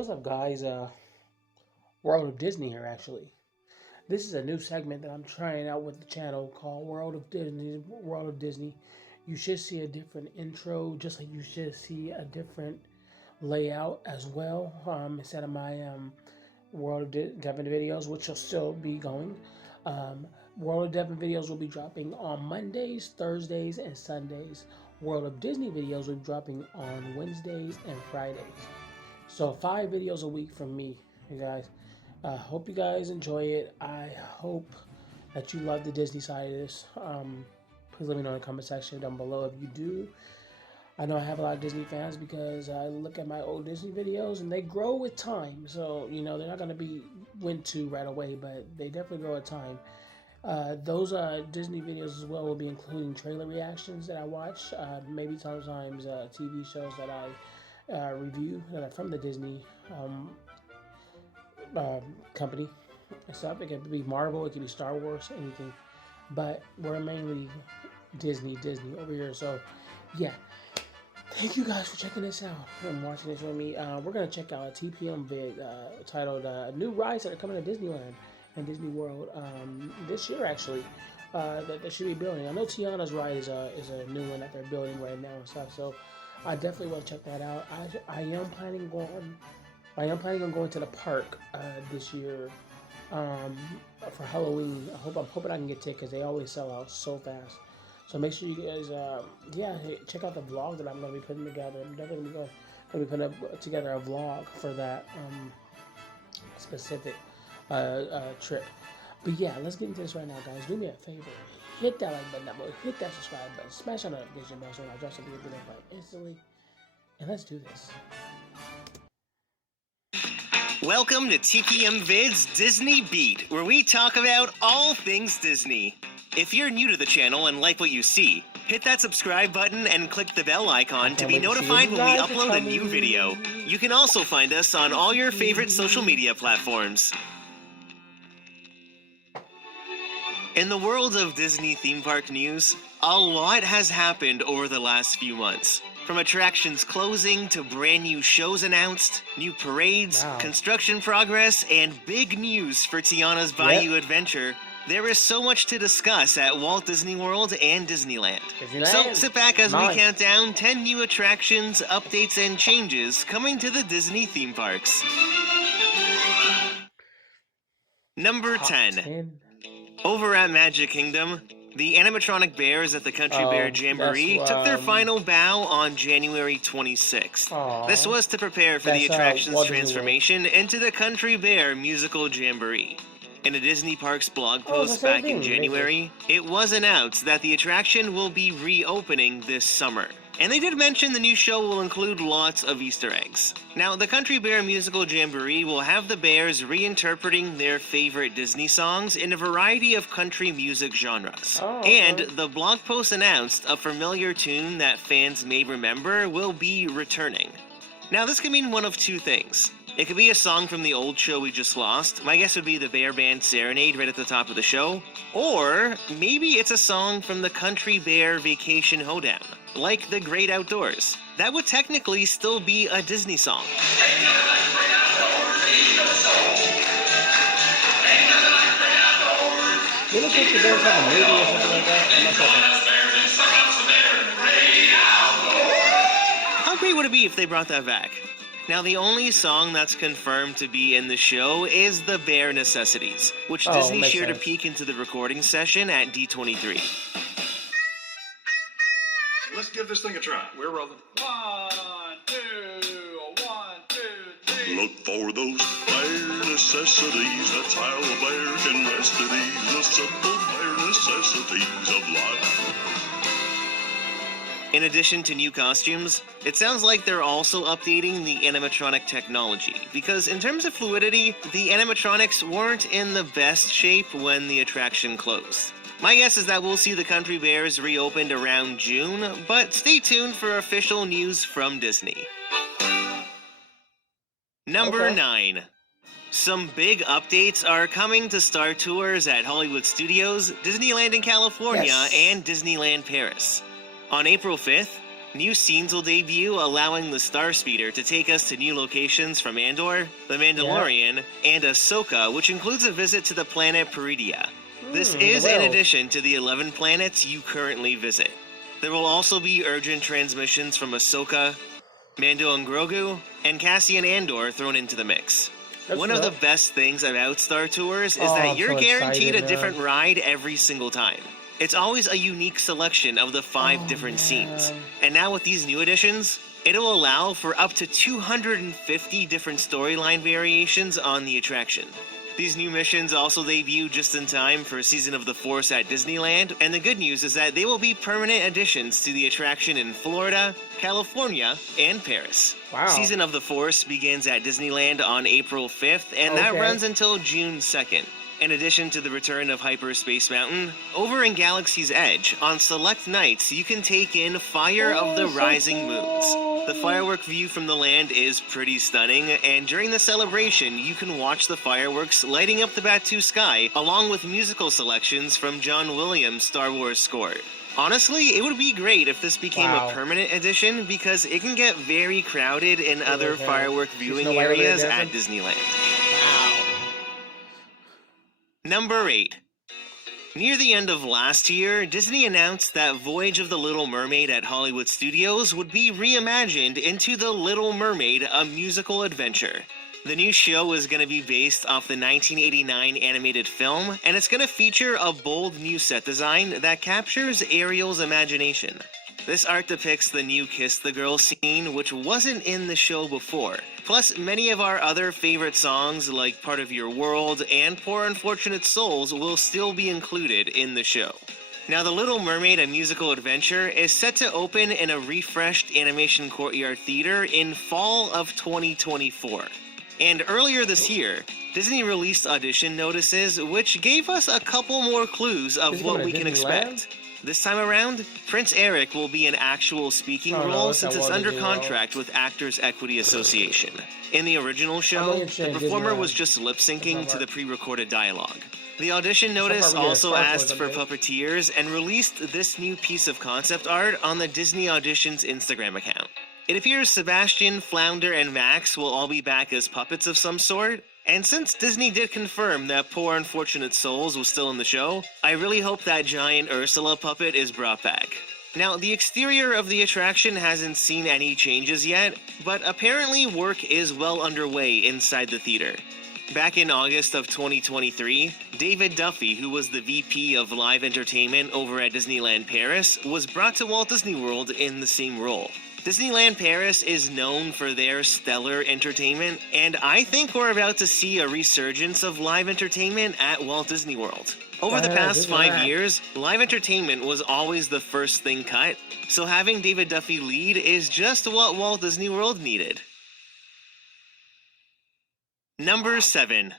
What's up, guys? World of Disney here, actually. This is a new segment that I'm trying out with the channel called World of Disney. World of Disney. You should see a different intro, just like you should see a different layout as well. Instead of my World of Devin videos, which will still be going. World of Devin videos will be dropping on Mondays, Thursdays, and Sundays. World of Disney videos will be dropping on Wednesdays and Fridays. So 5 videos a week from me, you guys. Hope you guys enjoy it. I hope that you love the Disney side of this. Please let me know in the comment section down below if you do. I know I have a lot of Disney fans because I look at my old Disney videos and they grow with time. So, you know, they're not going to be went to right away, but they definitely grow with time. Those Disney videos as well will be including trailer reactions that I watch, maybe sometimes TV shows that I review that are from the Disney company and stuff. It could be Marvel, it could be Star Wars, anything. But we're mainly Disney over here. So, yeah. Thank you guys for checking this out and watching this with me. We're going to check out a TPM vid titled New Rides That Are Coming to Disneyland and Disney World this year, actually, that they should be building. I know Tiana's ride is a new one that they're building right now and stuff, so I definitely want to check that out. I am planning on going to the park this year for Halloween. I'm hoping I can get tickets. They always sell out so fast. So make sure you guys, check out the vlog that I'm going to be putting together. I'm definitely going to be putting together a vlog for that specific trip. But yeah, let's get into this right now, guys. Do me a favor. Hit that like button down below. Hit that subscribe button. Smash that notification bell so when I drop something, you'll be notified instantly. And let's do this. Welcome to TPM Vid's Disney Beat, where we talk about all things Disney. If you're new to the channel and like what you see, hit that subscribe button and click the bell icon to be notified when we upload a new video. You can also find us on all your favorite social media platforms. In the world of Disney theme park news, a lot has happened over the last few months. From attractions closing to brand new shows announced, new parades, construction progress, and big news for Tianas Bayou Adventure, there is so much to discuss at Walt Disney World and Disneyland. So sit back as we count down 10 new attractions, updates, and changes coming to the Disney theme parks. Number 10. Over at Magic Kingdom, the animatronic bears at the Country Bear Jamboree took their final bow on January 26th. This was to prepare for the attraction's transformation into the Country Bear musical Jamboree. In a Disney Parks blog post back in January, it was announced that the attraction will be reopening this summer. And they did mention the new show will include lots of Easter eggs. Now, the Country Bear musical Jamboree will have the bears reinterpreting their favorite Disney songs in a variety of country music genres. And the blog post announced a familiar tune that fans may remember will be returning. Now, this could mean one of two things. It could be a song from the old show we just lost. My guess would be the Bear Band Serenade right at the top of the show. Or maybe it's a song from the Country Bear Vacation Hoedown, like The Great Outdoors. That would technically still be a Disney song. Didn't Country Bears have a movie or something like that? How great would it be if they brought that back? Now, the only song that's confirmed to be in the show is The Bear Necessities, which Disney shared a peek into the recording session at D23. Let's give this thing a try. We're rolling. 1, 2, 1, 2, 3. Look for those bare necessities. That's how a bear can rest at ease. The simple bare necessities of life. In addition to new costumes, it sounds like they're also updating the animatronic technology, because in terms of fluidity, the animatronics weren't in the best shape when the attraction closed. My guess is that we'll see the Country Bears reopened around June, but stay tuned for official news from Disney. Number 9. Some big updates are coming to Star Tours at Hollywood Studios, Disneyland in California, and Disneyland Paris. On April 5th, New scenes will debut, allowing the Star Speeder to take us to new locations from Andor, The Mandalorian, and Ahsoka, which includes a visit to the planet Peridia. This is in addition to the 11 planets you currently visit. There will also be urgent transmissions from Ahsoka, Mando and Grogu, and Cassian Andor thrown into the mix. One of the best things about Star Tours is that you're guaranteed a different ride every single time. It's always a unique selection of the 5 different scenes. And now with these new additions, it'll allow for up to 250 different storyline variations on the attraction. These new missions also debut just in time for Season of the Force at Disneyland, and the good news is that they will be permanent additions to the attraction in Florida, California, and Paris. Wow. Season of the Force begins at Disneyland on April 5th, and that runs until June 2nd. In addition to the return of Hyperspace Mountain, over in Galaxy's Edge, on select nights, you can take in Fire of the Rising Moons. The firework view from the land is pretty stunning, and during the celebration, you can watch the fireworks lighting up the Batuu sky, along with musical selections from John Williams' Star Wars score. Honestly, it would be great if this became a permanent addition, because it can get very crowded in other firework viewing areas at Disneyland. Number 8. Near the end of last year, Disney announced that Voyage of the Little Mermaid at Hollywood Studios would be reimagined into The Little Mermaid, a musical adventure. The new show is going to be based off the 1989 animated film, and it's going to feature a bold new set design that captures Ariel's imagination. This art depicts the new Kiss the Girl scene, which wasn't in the show before. Plus, many of our other favorite songs, like Part of Your World and Poor Unfortunate Souls, will still be included in the show. Now, The Little Mermaid, a musical adventure, is set to open in a refreshed Animation Courtyard Theater in fall of 2024. And earlier this year, Disney released audition notices, which gave us a couple more clues of what we can expect. This time around, Prince Eric will be an actual speaking role since it's under contract with Actors Equity Association. In the original show, the performer was just lip-syncing to the pre-recorded dialogue. The audition notice also asked for puppeteers and released this new piece of concept art on the Disney Auditions Instagram account. It appears Sebastian, Flounder, and Max will all be back as puppets of some sort. And since Disney did confirm that Poor Unfortunate Souls was still in the show, I really hope that giant Ursula puppet is brought back. Now, the exterior of the attraction hasn't seen any changes yet, but apparently work is well underway inside the theater. Back in August of 2023, David Duffy, who was the VP of Live Entertainment over at Disneyland Paris, was brought to Walt Disney World in the same role. Disneyland Paris is known for their stellar entertainment, and I think we're about to see a resurgence of live entertainment at Walt Disney World. Over the past 5 years, live entertainment was always the first thing cut, so having David Duffy lead is just what Walt Disney World needed. Number 7.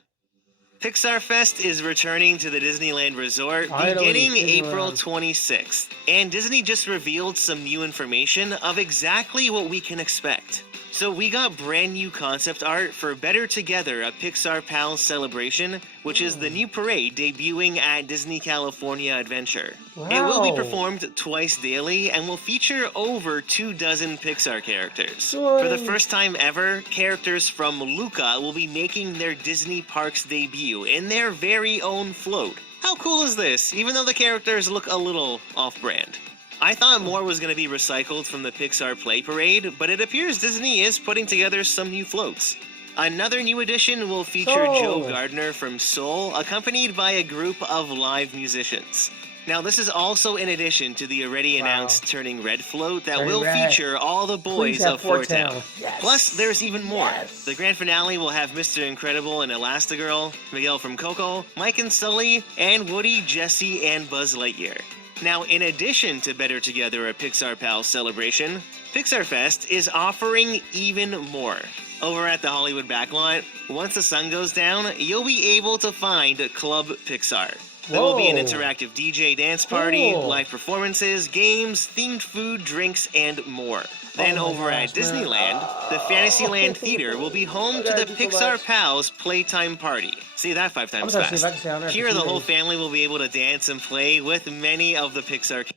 Pixar Fest is returning to the Disneyland Resort beginning April 26th, and Disney just revealed some new information of exactly what we can expect. So we got brand new concept art for Better Together, a Pixar Pals celebration, which is the new parade debuting at Disney California Adventure. It will be performed twice daily and will feature over 24 Pixar characters. For the first time ever, characters from Luca will be making their Disney Parks debut in their very own float. How cool is this, even though the characters look a little off-brand? I thought more was going to be recycled from the Pixar Play Parade, but it appears Disney is putting together some new floats. Another new addition will feature Joe Gardner from Soul, accompanied by a group of live musicians. Now, this is also in addition to the already announced Turning Red float that will feature all the boys of Four Town. Plus, there's even more. The grand finale will have Mr. Incredible and Elastigirl, Miguel from Coco, Mike and Sully, and Woody, Jesse, and Buzz Lightyear. Now, in addition to Better Together, a Pixar Pals celebration, Pixar Fest is offering even more. Over at the Hollywood backlot, once the sun goes down, you'll be able to find Club Pixar. There will be an interactive DJ dance party, live performances, games, themed food, drinks, and more. Then over at Disneyland, the Fantasyland Theater will be home to the Pixar Pals Playtime Party. Say that 5 times fast. Here, the whole family will be able to dance and play with many of the Pixar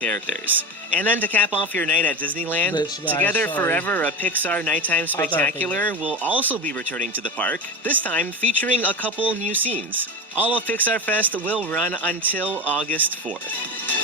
characters. And then to cap off your night at Disneyland, Together Forever, a Pixar nighttime spectacular, will also be returning to the park, this time featuring a couple new scenes. All of Pixar Fest will run until August 4th.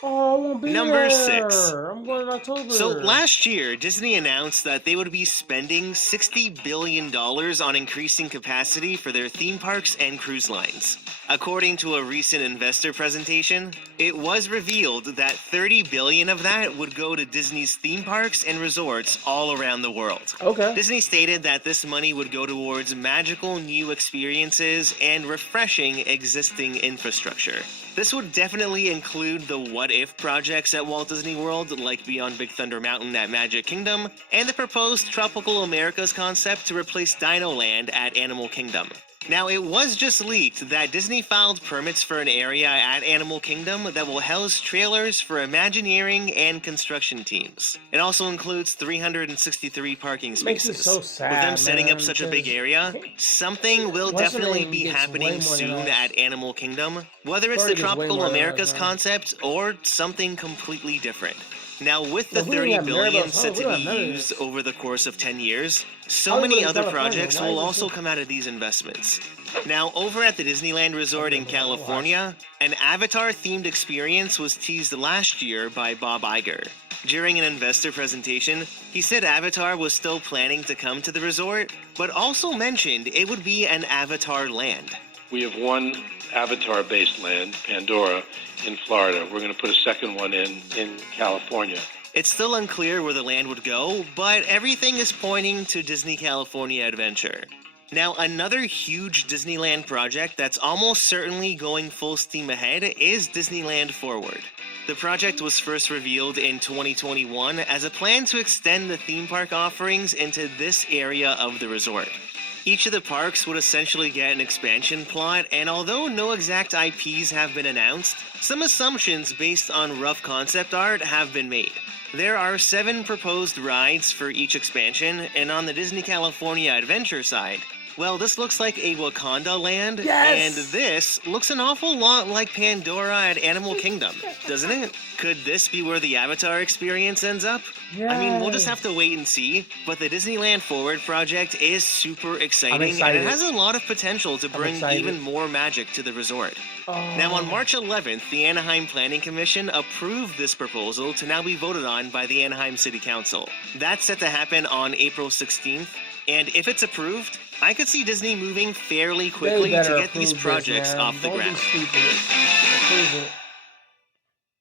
Oh, I won't be Number there. 6. I'm going in October. So last year, Disney announced that they would be spending $60 billion on increasing capacity for their theme parks and cruise lines. According to a recent investor presentation, it was revealed that $30 billion of that would go to Disney's theme parks and resorts all around the world. Okay. Disney stated that this money would go towards magical new experiences and refreshing existing infrastructure. This would definitely include the what-if projects at Walt Disney World, like Beyond Big Thunder Mountain at Magic Kingdom, and the proposed Tropical Americas concept to replace Dino Land at Animal Kingdom. Now, it was just leaked that Disney filed permits for an area at Animal Kingdom that will house trailers for Imagineering and construction teams. It also includes 363 parking spaces. Makes it so sad, With them setting man, up such a big area, something will definitely be happening soon at Animal Kingdom, whether it's the Tropical Americas concept or something completely different. Now, with the $30 billion set to be used over the course of 10 years, so many other projects will also come out of these investments. Now, over at the Disneyland Resort in California, an Avatar-themed experience was teased last year by Bob Iger. During an investor presentation, he said Avatar was still planning to come to the resort, but also mentioned it would be an Avatar land. We have one Avatar-based land, Pandora, in Florida. We're going to put a second one in California. It's still unclear where the land would go, but everything is pointing to Disney California Adventure. Now, another huge Disneyland project that's almost certainly going full steam ahead is Disneyland Forward. The project was first revealed in 2021 as a plan to extend the theme park offerings into this area of the resort. Each of the parks would essentially get an expansion plot, and although no exact IPs have been announced, some assumptions based on rough concept art have been made. There are 7 proposed rides for each expansion, and on the Disney California Adventure side, well, this looks like a Wakanda land, and this looks an awful lot like Pandora at Animal Kingdom, doesn't it? Could this be where the Avatar experience ends up? I mean, we'll just have to wait and see, but the Disneyland Forward project is super exciting, and it has a lot of potential to bring even more magic to the resort. Now, on March 11th, the Anaheim Planning Commission approved this proposal to now be voted on by the Anaheim City Council. That's set to happen on April 16th, and if it's approved, I could see Disney moving fairly quickly to get these projects off the ground.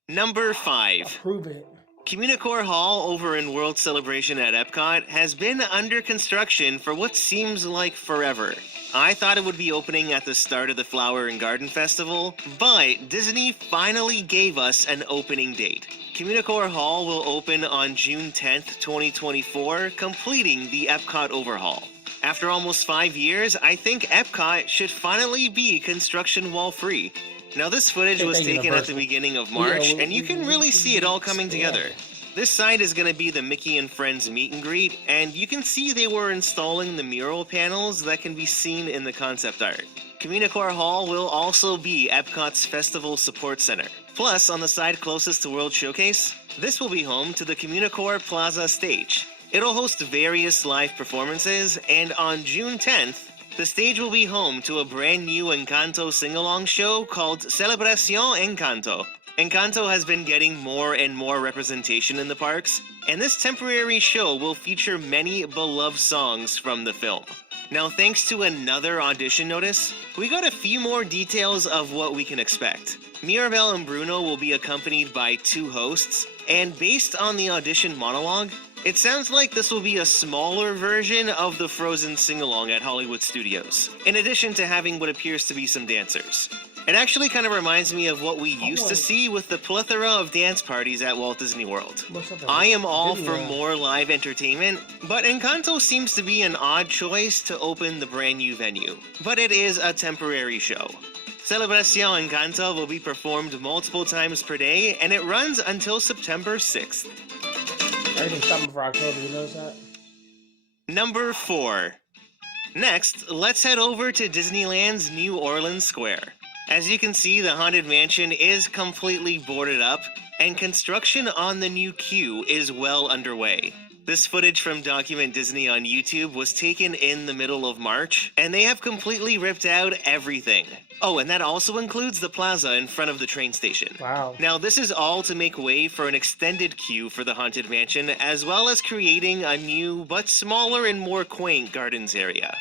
Number 5. Approve it. Communicore Hall over in World Celebration at Epcot has been under construction for what seems like forever. I thought it would be opening at the start of the Flower and Garden Festival, but Disney finally gave us an opening date. Communicore Hall will open on June 10th, 2024, completing the Epcot overhaul. After almost 5 years, I think Epcot should finally be construction wall-free. Now, this footage was taken at the beginning of March, and you can really see it all coming together. This side is going to be the Mickey and Friends meet and greet, and you can see they were installing the mural panels that can be seen in the concept art. Communicore Hall will also be Epcot's Festival Support Center. Plus, on the side closest to World Showcase, this will be home to the Communicore Plaza stage. It'll host various live performances, and on June 10th, the stage will be home to a brand new Encanto sing-along show called Celebración Encanto. Encanto has been getting more and more representation in the parks, and this temporary show will feature many beloved songs from the film. Now, thanks to another audition notice, we got a few more details of what we can expect. Mirabel and Bruno will be accompanied by 2 hosts, and based on the audition monologue, it sounds like this will be a smaller version of the Frozen sing-along at Hollywood Studios, in addition to having what appears to be some dancers. It actually kind of reminds me of what we used to see with the plethora of dance parties at Walt Disney World. I am all for more live entertainment, but Encanto seems to be an odd choice to open the brand new venue. But it is a temporary show. Celebración Encanto will be performed multiple times per day, and it runs until September 6th. Everything's stopping for October, you notice that? Number 4. Next, let's head over to Disneyland's New Orleans Square. As you can see, the Haunted Mansion is completely boarded up, and construction on the new queue is well underway. This footage from Document Disney on YouTube was taken in the middle of March, and they have completely ripped out everything. Oh, and that also includes the plaza in front of the train station. Wow. Now, this is all to make way for an extended queue for the Haunted Mansion, as well as creating a new but smaller and more quaint gardens area.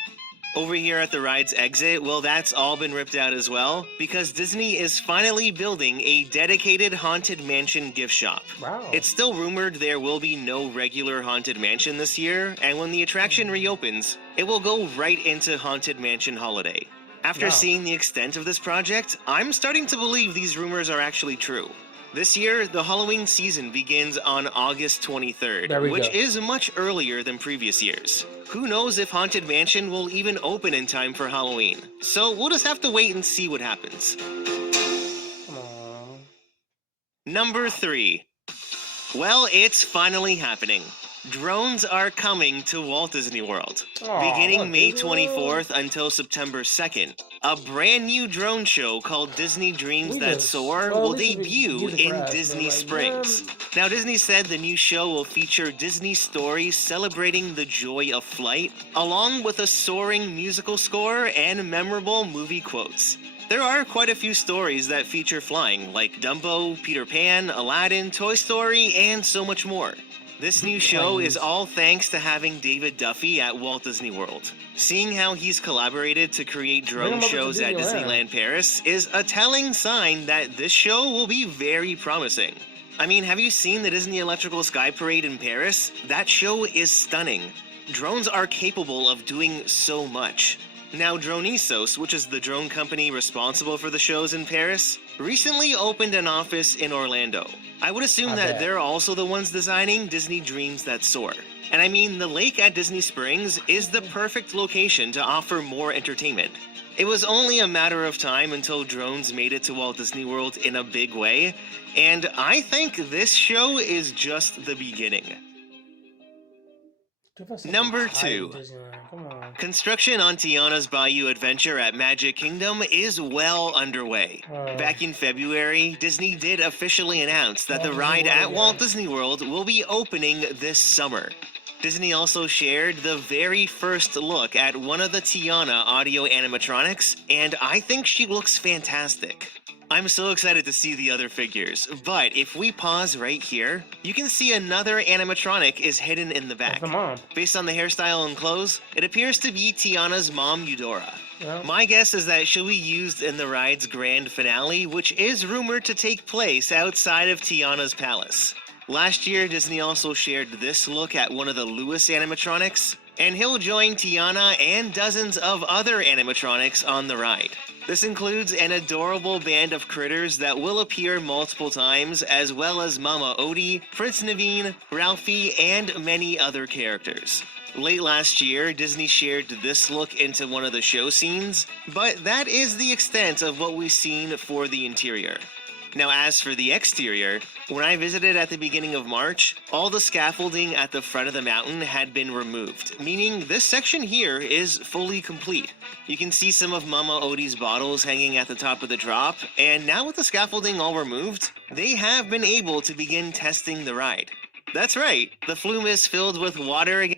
Over here at the ride's exit, well, that's all been ripped out as well, because Disney is finally building a dedicated Haunted Mansion gift shop. Wow. It's still rumored there will be no regular Haunted Mansion this year, and when the attraction reopens, it will go right into Haunted Mansion Holiday. After seeing the extent of this project, I'm starting to believe these rumors are actually true. This year, the Halloween season begins on August 23rd, which is much earlier than previous years. Who knows if Haunted Mansion will even open in time for Halloween, so we'll just have to wait and see what happens. Number 3. Well, it's finally happening. Drones are coming to Walt Disney World. Beginning May 24th until September 2nd, a brand new drone show called Disney Dreams That Soar will debut in Disney Springs. Now, Disney said the new show will feature Disney stories celebrating the joy of flight, along with a soaring musical score and memorable movie quotes. There are quite a few stories that feature flying, like Dumbo, Peter Pan, Aladdin, Toy Story, and so much more. This new show is all thanks to having David Duffy at Walt Disney World. Seeing how he's collaborated to create drone shows at Disneyland Paris is a telling sign that this show will be very promising. I mean, have you seen the Disney Electrical Sky Parade in Paris? That show is stunning. Drones are capable of doing so much. Now, Dronisos, which is the drone company responsible for the shows in Paris, recently opened an office in Orlando. I would assume that they're also the ones designing Disney Dreams That Soar. And I mean, the lake at Disney Springs is the perfect location to offer more entertainment. It was only a matter of time until drones made it to Walt Disney World in a big way, and I think this show is just the beginning. Number 2. Construction on Tianas Bayou Adventure at Magic Kingdom is well underway. Back in February, Disney did officially announce that the ride at Walt Disney World will be opening this summer. Disney also shared the very first look at one of the Tiana audio animatronics, and I think she looks fantastic. I'm so excited to see the other figures, but if we pause right here, you can see another animatronic is hidden in the back. Based on the hairstyle and clothes, it appears to be Tiana's mom, Eudora. My guess is that she'll be used in the ride's grand finale, which is rumored to take place outside of Tiana's palace. Last year, Disney also shared this look at one of the Lewis animatronics, and he'll join Tiana and dozens of other animatronics on the ride. This includes an adorable band of critters that will appear multiple times, as well as Mama Odie, Prince Naveen, Ralphie, and many other characters. Late last year, Disney shared this look into one of the show scenes, but that is the extent of what we've seen for the interior. Now, as for the exterior, when I visited at the beginning of March, all the scaffolding at the front of the mountain had been removed, meaning this section here is fully complete. You can see some of Mama Odie's bottles hanging at the top of the drop, and now with the scaffolding all removed, they have been able to begin testing the ride. That's right, the flume is filled with water again,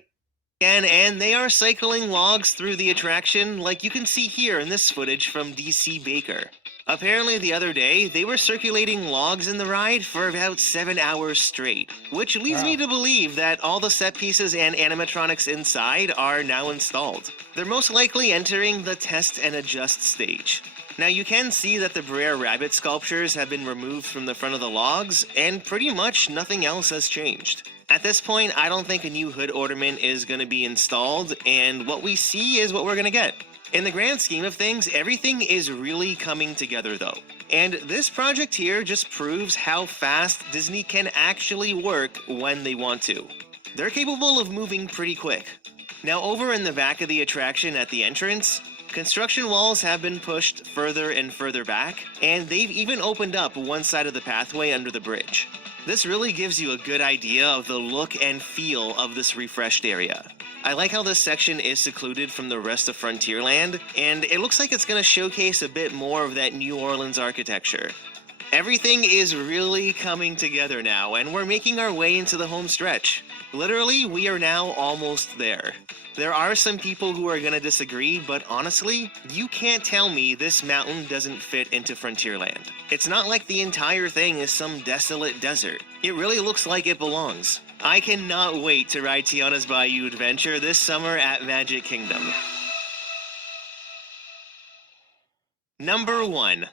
and they are cycling logs through the attraction like you can see here in this footage from DC Baker. Apparently the other day, they were circulating logs in the ride for about 7 hours straight, which leads me to believe that all the set pieces and animatronics inside are now installed. They're most likely entering the test and adjust stage. Now you can see that the Brer Rabbit sculptures have been removed from the front of the logs, and pretty much nothing else has changed. At this point, I don't think a new hood ornament is going to be installed, and what we see is what we're going to get. In the grand scheme of things, everything is really coming together though. And this project here just proves how fast Disney can actually work when they want to. They're capable of moving pretty quick. Now over in the back of the attraction at the entrance, construction walls have been pushed further and further back, and they've even opened up one side of the pathway under the bridge. This really gives you a good idea of the look and feel of this refreshed area. I like how this section is secluded from the rest of Frontierland, and it looks like it's going to showcase a bit more of that New Orleans architecture. Everything is really coming together now, and we're making our way into the home stretch. Literally, we are now almost there. There are some people who are going to disagree, but honestly, you can't tell me this mountain doesn't fit into Frontierland. It's not like the entire thing is some desolate desert. It really looks like it belongs. I cannot wait to ride Tianas Bayou Adventure this summer at Magic Kingdom. Number 1.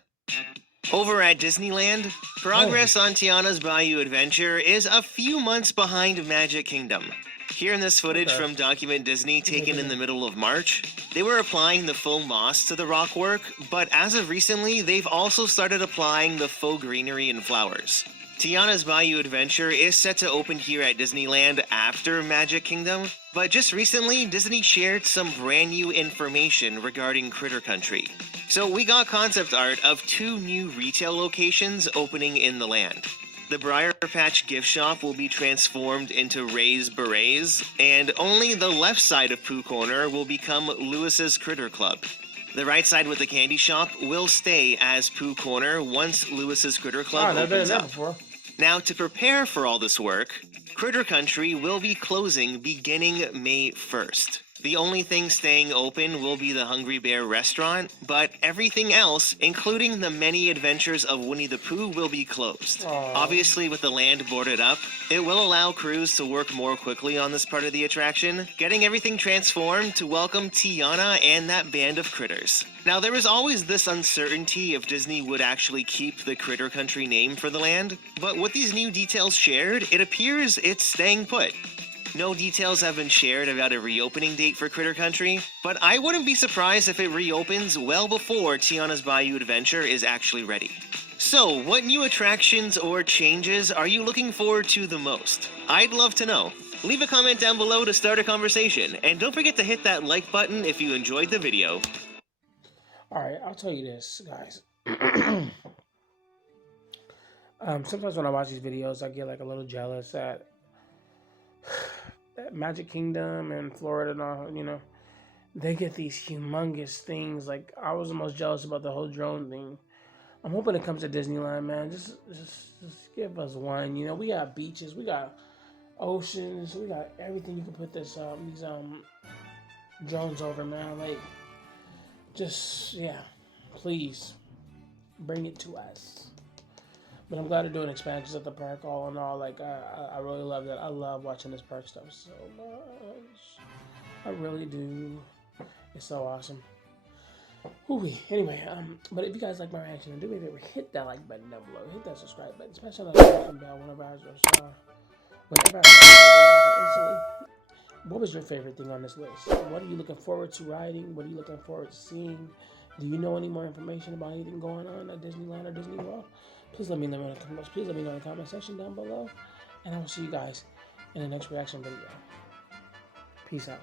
Over at Disneyland, progress on Tianas Bayou Adventure is a few months behind Magic Kingdom. Here in this footage from Document Disney taken in the middle of March, they were applying the faux moss to the rockwork, but as of recently, they've also started applying the faux greenery and flowers. Tianas Bayou Adventure is set to open here at Disneyland after Magic Kingdom, but just recently, Disney shared some brand new information regarding Critter Country. So we got concept art of 2 new retail locations opening in the land. The Briar Patch gift shop will be transformed into Ray's Berets, and only the left side of Pooh Corner will become Lewis's Critter Club. The right side with the candy shop will stay as Pooh Corner once Lewis's Critter Club opens up. Now, to prepare for all this work, Critter Country will be closing beginning May 1st. The only thing staying open will be the Hungry Bear restaurant, but everything else, including the many adventures of Winnie the Pooh, will be closed. Obviously, with the land boarded up, it will allow crews to work more quickly on this part of the attraction, getting everything transformed to welcome Tiana and that band of critters. Now, there is always this uncertainty if Disney would actually keep the Critter Country name for the land, but with these new details shared, it appears it's staying put. No details have been shared about a reopening date for Critter Country, but I wouldn't be surprised if it reopens well before Tianas Bayou Adventure is actually ready. So, what new attractions or changes are you looking forward to the most? I'd love to know. Leave a comment down below to start a conversation, and don't forget to hit that like button if you enjoyed the video. Alright, I'll tell you this, guys. Sometimes when I watch these videos, I get like a little jealous at Magic Kingdom and Florida and all, you know, they get these humongous things. Like, I was the most jealous about the whole drone thing. I'm hoping it comes to Disneyland, man. Just give us one. You know, we got beaches, we got oceans, we got everything you can put these drones over, man. Like, just, yeah, please bring it to us. But I'm glad they're doing expansions at the park, all in all. Like, I really love that. I love watching this park stuff so much. I really do. It's so awesome. Ooh-wee. Anyway, but if you guys like my reaction, do me a favor, hit that like button down below. Hit that subscribe button. Smash that notification bell whenever I instantly. What was your favorite thing on this list? What are you looking forward to riding? What are you looking forward to seeing? Do you know any more information about anything going on at Disneyland or Disney World? Please let me know in the comments. Please let me know in the comment section down below. And I will see you guys in the next reaction video. Peace out.